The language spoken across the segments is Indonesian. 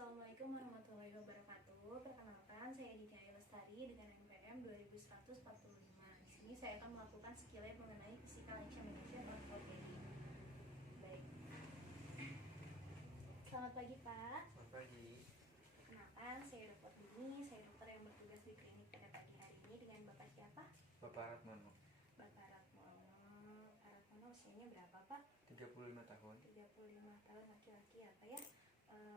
Assalamualaikum warahmatullahi wabarakatuh. Perkenalkan, saya Dina Lestari dengan NPM 2145. Di sini saya akan melakukan skill lab mengenai physical examination atau PI. Baik. Selamat pagi, Pak. Selamat pagi. Perkenalkan, saya Dr. Dini. Saya dokter yang bertugas di klinik pada pagi hari ini dengan Bapak siapa? Bapak Ratmono. Bapak Ratmono. Pak Ratmono usianya berapa, Pak? 35 tahun. 35 tahun, laki-laki ya, Pak ya.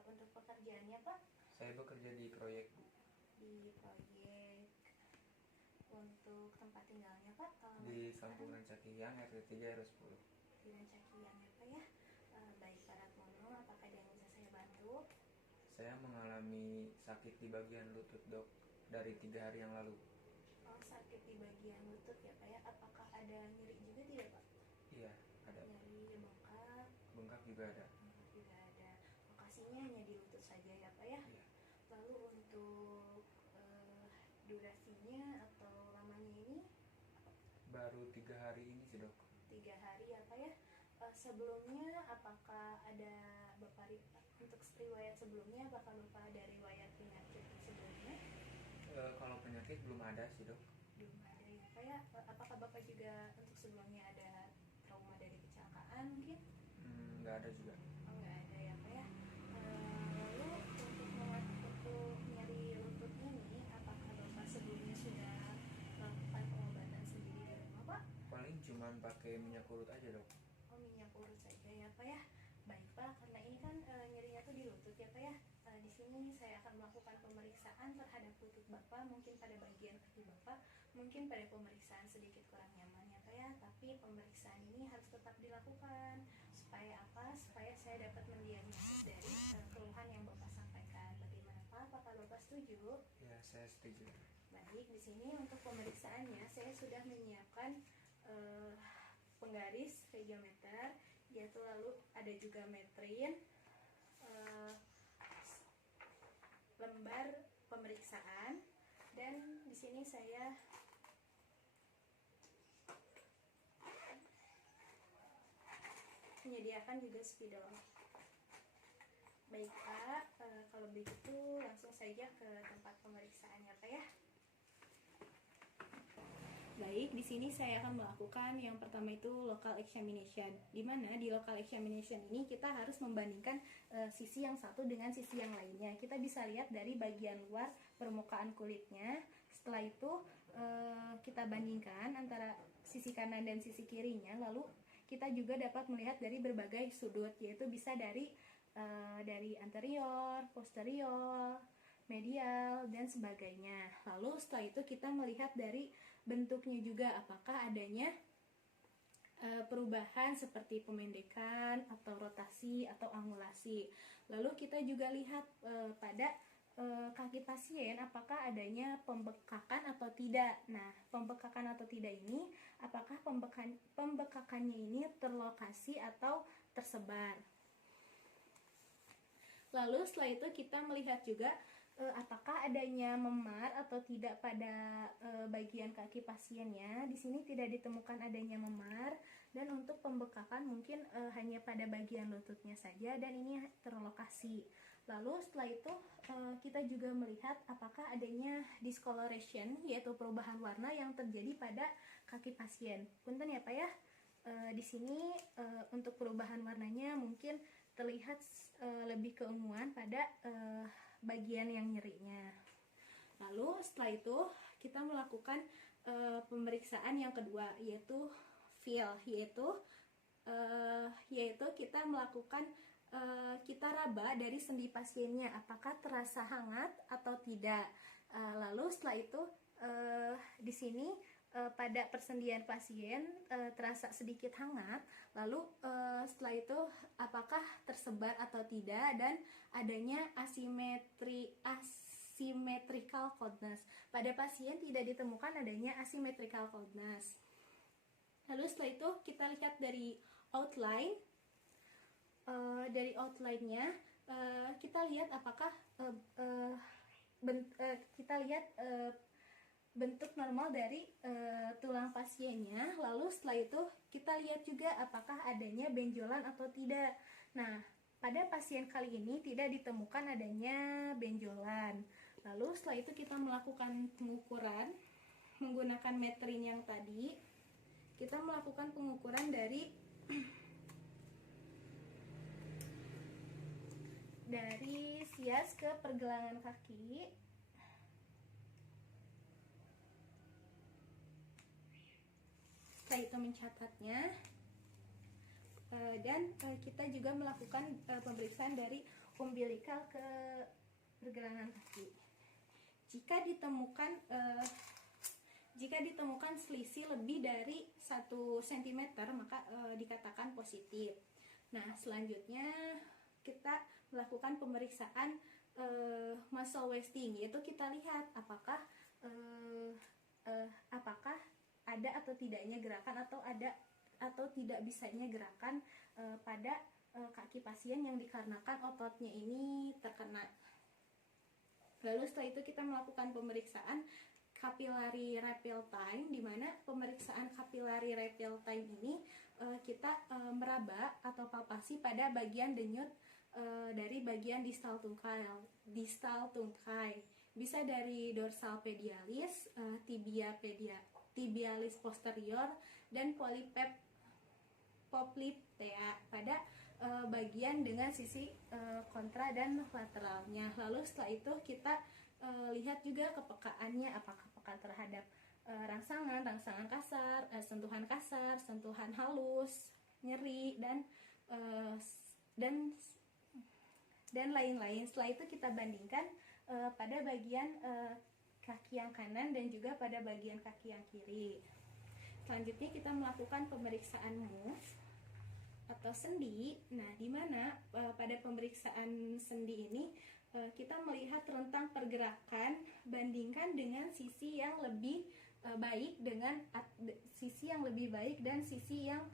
Untuk pekerjaannya, Pak? Saya bekerja di proyek, Bu. Di proyek. Untuk tempat tinggalnya, Pak? Di Sampung Rancakiang, RT 3 RW 10. Di Rancakiang ya, Pak ya. Baik, Pak Ratmono, apakah ada yang bisa saya bantu? Saya mengalami sakit di bagian lutut, Dok, dari 3 hari yang lalu. Oh, sakit di bagian lutut ya, Pak ya. Apakah ada nyeri juga tidak, Pak? Iya, ada. Nyeri bengkak. Bengkak juga ada. Bengkak juga ada. Lokasinya hanya di lutut saja ya, Pak ya. Iya. Lalu untuk durasinya atau lamanya ini? Baru 3 hari ini sih, Dok. 3 hari ya, Pak ya. Sebelumnya apakah ada Bapak untuk riwayat sebelumnya, apakah Bapak ada riwayat penyakit sebelumnya? Kalau penyakit belum ada sih, Dok. Belum ada ya, Pak ya. Apakah Bapak juga untuk sebelumnya ada trauma dari kecelakaan mungkin? Nggak ada juga. Oh, nggak ada ya, Pak ya. Lalu untuk nyeri lutut ini, apakah Bapak sebelumnya sudah melakukan pengobatan sendiri di rumah, Pak? Paling cuman pakai minyak urut aja, Dok. Oh, minyak urut saja ya, Pak ya. Baik, Pak, karena ini kan nyerinya tuh di lutut ya, Pak ya. Di sini saya akan melakukan pemeriksaan terhadap lutut Bapak, mungkin pada bagian kaki Bapak, mungkin pada pemeriksaan sedikit kurang nyaman ya, Pak ya. Tapi pemeriksaan ini harus tetap dilakukan. Supaya apa? Supaya saya dapat mendiagnosis dari keluhan yang Bapak sampaikan. Bagaimana, Pak? Apakah Bapak setuju? Ya, saya setuju. Baik, di sini untuk pemeriksaannya saya sudah menyiapkan penggaris regiometer, yaitu lalu ada juga metrin, lembar pemeriksaan, dan di sini saya menyediakan juga spidol. Baik, Pak, kalau begitu langsung saja ke tempat pemeriksaannya, Pak ya. Baik, di sini saya akan melakukan yang pertama itu local examination. Di mana di local examination ini kita harus membandingkan sisi yang satu dengan sisi yang lainnya. Kita bisa lihat dari bagian luar permukaan kulitnya. Setelah itu kita bandingkan antara sisi kanan dan sisi kirinya. Lalu kita juga dapat melihat dari berbagai sudut, yaitu bisa dari anterior, posterior, medial, dan sebagainya. Lalu setelah itu kita melihat dari bentuknya juga, apakah adanya perubahan seperti pemendekan atau rotasi atau angulasi. Lalu kita juga lihat pada kaki pasien apakah adanya pembekakan atau tidak. Nah, pembekakan atau tidak ini, apakah pembekakannya ini terlokasi atau tersebar. Lalu setelah itu kita melihat juga apakah adanya memar atau tidak pada bagian kaki pasiennya. Di sini tidak ditemukan adanya memar, dan untuk pembekakan mungkin hanya pada bagian lututnya saja, dan ini terlokasi. Lalu setelah itu kita juga melihat apakah adanya discoloration, yaitu perubahan warna yang terjadi pada kaki pasien. Punten ya, Pak ya. Di sini untuk perubahan warnanya mungkin terlihat lebih keunguan pada bagian yang nyerinya. Lalu setelah itu kita melakukan pemeriksaan yang kedua, yaitu feel, yaitu kita melakukan kita raba dari sendi pasiennya apakah terasa hangat atau tidak. Lalu setelah itu di sini pada persendian pasien terasa sedikit hangat. Lalu setelah itu apakah tersebar atau tidak, dan adanya asymmetrical coldness. Pada pasien tidak ditemukan adanya asymmetrical coldness. Lalu setelah itu kita lihat dari outline. Dari outline-nya kita lihat apakah kita lihat bentuk normal dari tulang pasiennya. Lalu setelah itu kita lihat juga apakah adanya benjolan atau tidak. Nah, pada pasien kali ini tidak ditemukan adanya benjolan. Lalu setelah itu kita melakukan pengukuran menggunakan metrin yang tadi. Kita melakukan pengukuran dari sias ke pergelangan kaki. Setelah itu mencatatnya. Dan kita juga melakukan pemeriksaan dari umbilikal ke pergelangan kaki. Jika ditemukan selisih lebih dari 1 cm maka dikatakan positif. Nah, selanjutnya kita melakukan pemeriksaan muscle wasting, yaitu kita lihat apakah ada atau tidaknya gerakan atau tidak bisanya gerakan pada kaki pasien yang dikarenakan ototnya ini terkena. Lalu setelah itu kita melakukan pemeriksaan capillary refill time, di mana pemeriksaan capillary refill time ini kita meraba atau palpasi pada bagian denyut dari bagian distal tungkai. Bisa dari dorsal pedialis, tibialis posterior, dan popliteal pada bagian dengan sisi kontra dan lateralnya. Lalu setelah itu kita lihat juga kepekaannya, apakah peka terhadap rangsangan kasar, sentuhan kasar, sentuhan halus, nyeri, dan lain-lain. Setelah itu kita bandingkan pada bagian kaki yang kanan dan juga pada bagian kaki yang kiri. Selanjutnya kita melakukan pemeriksaan move atau sendi. Nah, di mana pada pemeriksaan sendi ini kita melihat rentang pergerakan bandingkan dengan sisi yang lebih baik dan sisi yang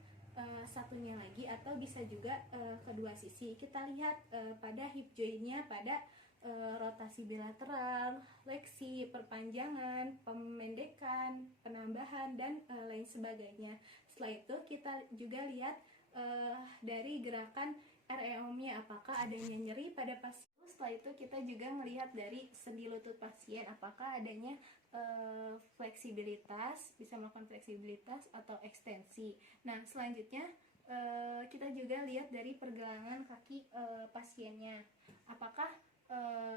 satunya lagi, atau bisa juga kedua sisi. Kita lihat pada hip joint-nya, pada rotasi bilateral, fleksi, perpanjangan, pemendekan, penambahan, dan lain sebagainya. Setelah itu kita juga lihat dari gerakan REOM-nya, apakah adanya nyeri pada pasien. Setelah itu kita juga melihat dari sendi lutut pasien, apakah adanya fleksibilitas, bisa melakukan fleksibilitas atau ekstensi. Nah, selanjutnya kita juga lihat dari pergelangan kaki pasiennya, apakah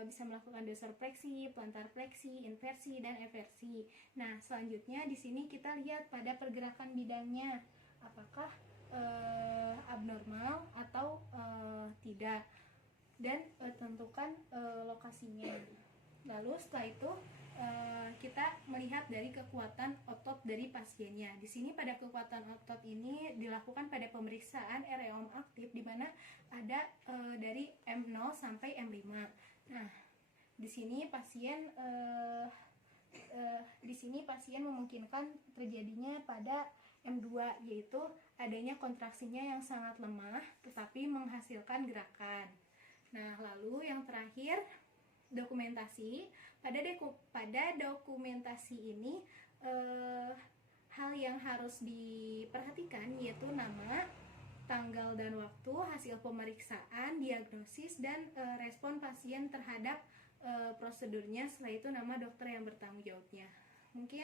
bisa melakukan dorsifleksi, plantar fleksi, inversi, dan eversi. Nah, selanjutnya di sini kita lihat pada pergerakan bidangnya, apakah abnormal atau tidak, dan tentukan lokasinya. Lalu setelah itu kita melihat dari kekuatan otot dari pasiennya. Di sini pada kekuatan otot ini dilakukan pada pemeriksaan REOM aktif, di mana ada dari M0 sampai M5. Nah, di sini pasien memungkinkan terjadinya pada M2, yaitu adanya kontraksinya yang sangat lemah tetapi menghasilkan gerakan. Nah, lalu yang terakhir, dokumentasi. Pada dokumentasi ini hal yang harus diperhatikan yaitu nama, tanggal dan waktu, hasil pemeriksaan, diagnosis, dan respon pasien terhadap prosedurnya. Setelah itu nama dokter yang bertanggung jawabnya. Mungkin